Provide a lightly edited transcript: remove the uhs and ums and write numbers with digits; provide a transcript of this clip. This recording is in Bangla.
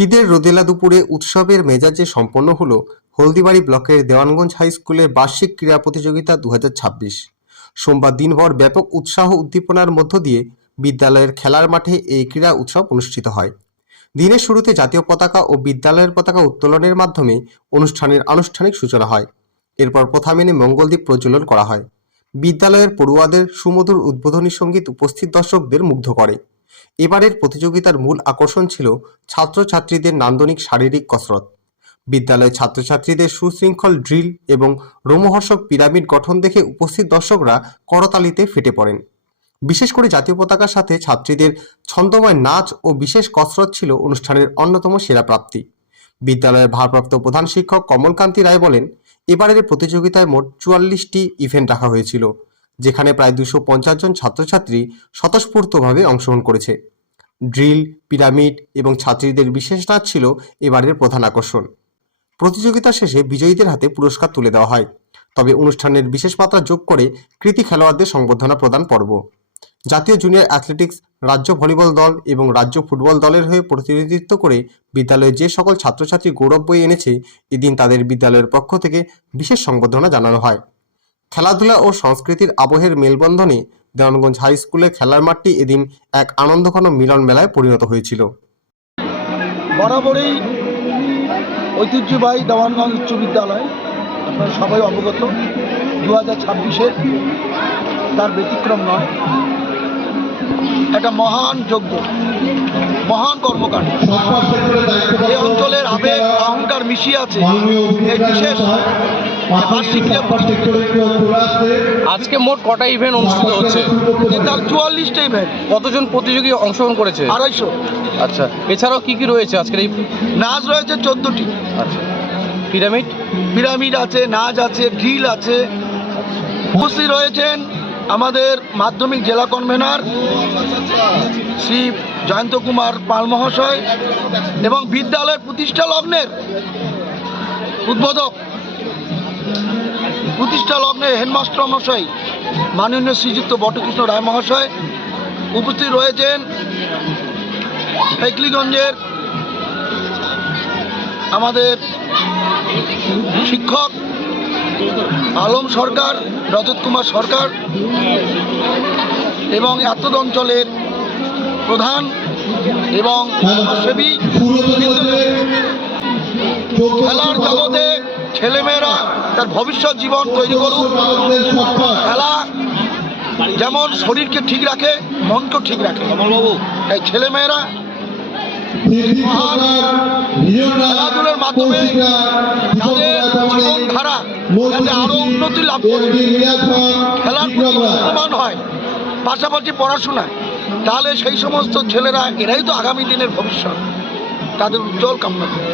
শীতের রোদেলা দুপুরে উৎসবের মেজাজে সম্পন্ন হলো হলদিবাড়ি ব্লকের দেওয়ানগঞ্জ হাই স্কুলের বার্ষিক ক্রীড়া প্রতিযোগিতা 2026। সোমবার দিনভর ব্যাপক উৎসাহ উদ্দীপনার মধ্য দিয়ে বিদ্যালয়ের খেলার মাঠে এই ক্রীড়া উৎসব অনুষ্ঠিত হয়। দিনের শুরুতে জাতীয় পতাকা ও বিদ্যালয়ের পতাকা উত্তোলনের মাধ্যমে অনুষ্ঠানের আনুষ্ঠানিক সূচনা হয়। এরপর প্রথা মেনে মঙ্গলদ্বীপ প্রজ্বলন করা হয়। বিদ্যালয়ের পড়ুয়াদের সুমধুর উদ্বোধনী সঙ্গীত উপস্থিত দর্শকদের মুগ্ধ করে। এবারের প্রতিযোগিতার মূল আকর্ষণ ছিল ছাত্রছাত্রীদের নান্দনিক শারীরিক কসরত। বিদ্যালয়ের ছাত্রছাত্রীদের সুশৃঙ্খল ড্রিল এবং রোমহর্ষক পিরামিড গঠন দেখে উপস্থিত দর্শকরা করতালিতে ফেটে পড়েন। বিশেষ করে জাতীয় পতাকার সাথে ছাত্রীদের ছন্দময় নাচ ও বিশেষ কসরত ছিল অনুষ্ঠানের অন্যতম সেরা প্রাপ্তি। বিদ্যালয়ের ভারপ্রাপ্ত প্রধান শিক্ষক কমলকান্তি রায় বলেন, এবারের প্রতিযোগিতায় মোট 44টি ইভেন্ট রাখা হয়েছিল, যেখানে প্রায় 250 জন ছাত্রছাত্রী স্বতঃস্ফূর্তভাবে অংশগ্রহণ করেছে। ড্রিল, পিরামিড এবং ছাত্রীদের বিশেষ নাচ ছিল এবারের প্রধান আকর্ষণ। প্রতিযোগিতা শেষে বিজয়ীদের হাতে পুরস্কার তুলে দেওয়া হয়। তবে অনুষ্ঠানের বিশেষ মাত্রা যোগ করে কৃতী খেলোয়াড়দের সংবর্ধনা প্রদান পর্ব। জাতীয় জুনিয়র অ্যাথলেটিক্স, রাজ্য ভলিবল দল এবং রাজ্য ফুটবল দলের হয়ে প্রতিনিধিত্ব করে বিদ্যালয়ে যে সকল ছাত্রছাত্রী গৌরব বয়ে এনেছে, এদিন তাদের বিদ্যালয়ের পক্ষ থেকে বিশেষ সংবর্ধনা জানানো হয়। খেলাধুলা ও সংস্কৃতির আবহের মেলবন্ধনে দেওয়ানগঞ্জ হাই স্কুলের খেলার মাঠটি এদিন এক আনন্দঘন মিলন মেলায় পরিণত হয়েছিল। বরাবরই ঐতিহ্যবাহী দেওয়ানগঞ্জ উচ্চ বিদ্যালয় আপনারা সবাই অবগত, 2026-এ তার ব্যতিক্রম নয়। একটা মহান যজ্ঞ, মহান কর্মকাণ্ড, এই অঞ্চলের আবেগ অহংকার মিশিয়ে আছে এই বিশেষ বার্ষিক ক্রীড়া প্রতিযোগিতা। আজকে মোট কটা ইভেন্ট অনুষ্ঠিত হচ্ছে? তার 44টা ইভেন্ট। কতজন প্রতিযোগী অংশগ্রহণ করেছে? 250। আচ্ছা, এছাড়াও কি কি রয়েছে আজকের এই? নাচ রয়েছে 14টি। আচ্ছা, পিরামিড পিরামিড আছে, নাচ আছে, ড্রিল আছে। উপস্থিত রয়েছেন আমাদের মাধ্যমিক জেলা কনভেনার শ্রী জয়ন্ত কুমার পাল মহাশয় এবং বিদ্যালয়ের প্রতিষ্ঠা লগ্নের উদ্বোধক, প্রতিষ্ঠা লগ্নের হেডমাস্টার মহাশয় মাননীয় শ্রীযুক্ত বটকৃষ্ণ রায় মহাশয়। উপস্থিত রয়েছেন টেকলিগঞ্জের আমাদের শিক্ষক আলম সরকার, রজত কুমার সরকার এবং এতদ অঞ্চলের প্রধান এবং সমাজসেবী। খেলার জগতে ছেলেমেয়েরা তার ভবিষ্যৎ জীবন তৈরি করুক। খেলা যেমন শরীরকে ঠিক রাখে, মনকেও ঠিক রাখে। তাই ছেলেমেয়েরা খেলাধুলার মাধ্যমে তাদের জীবনধারা যাতে আরো উন্নতি লাভ করে, খেলার প্রতি উন্নয়ন হয়, পাশাপাশি পড়াশোনায়, তাহলে সেই সমস্ত ছেলেরা, এরাই তো আগামী দিনের ভবিষ্যৎ, তাদের উজ্জ্বল কামনা করে।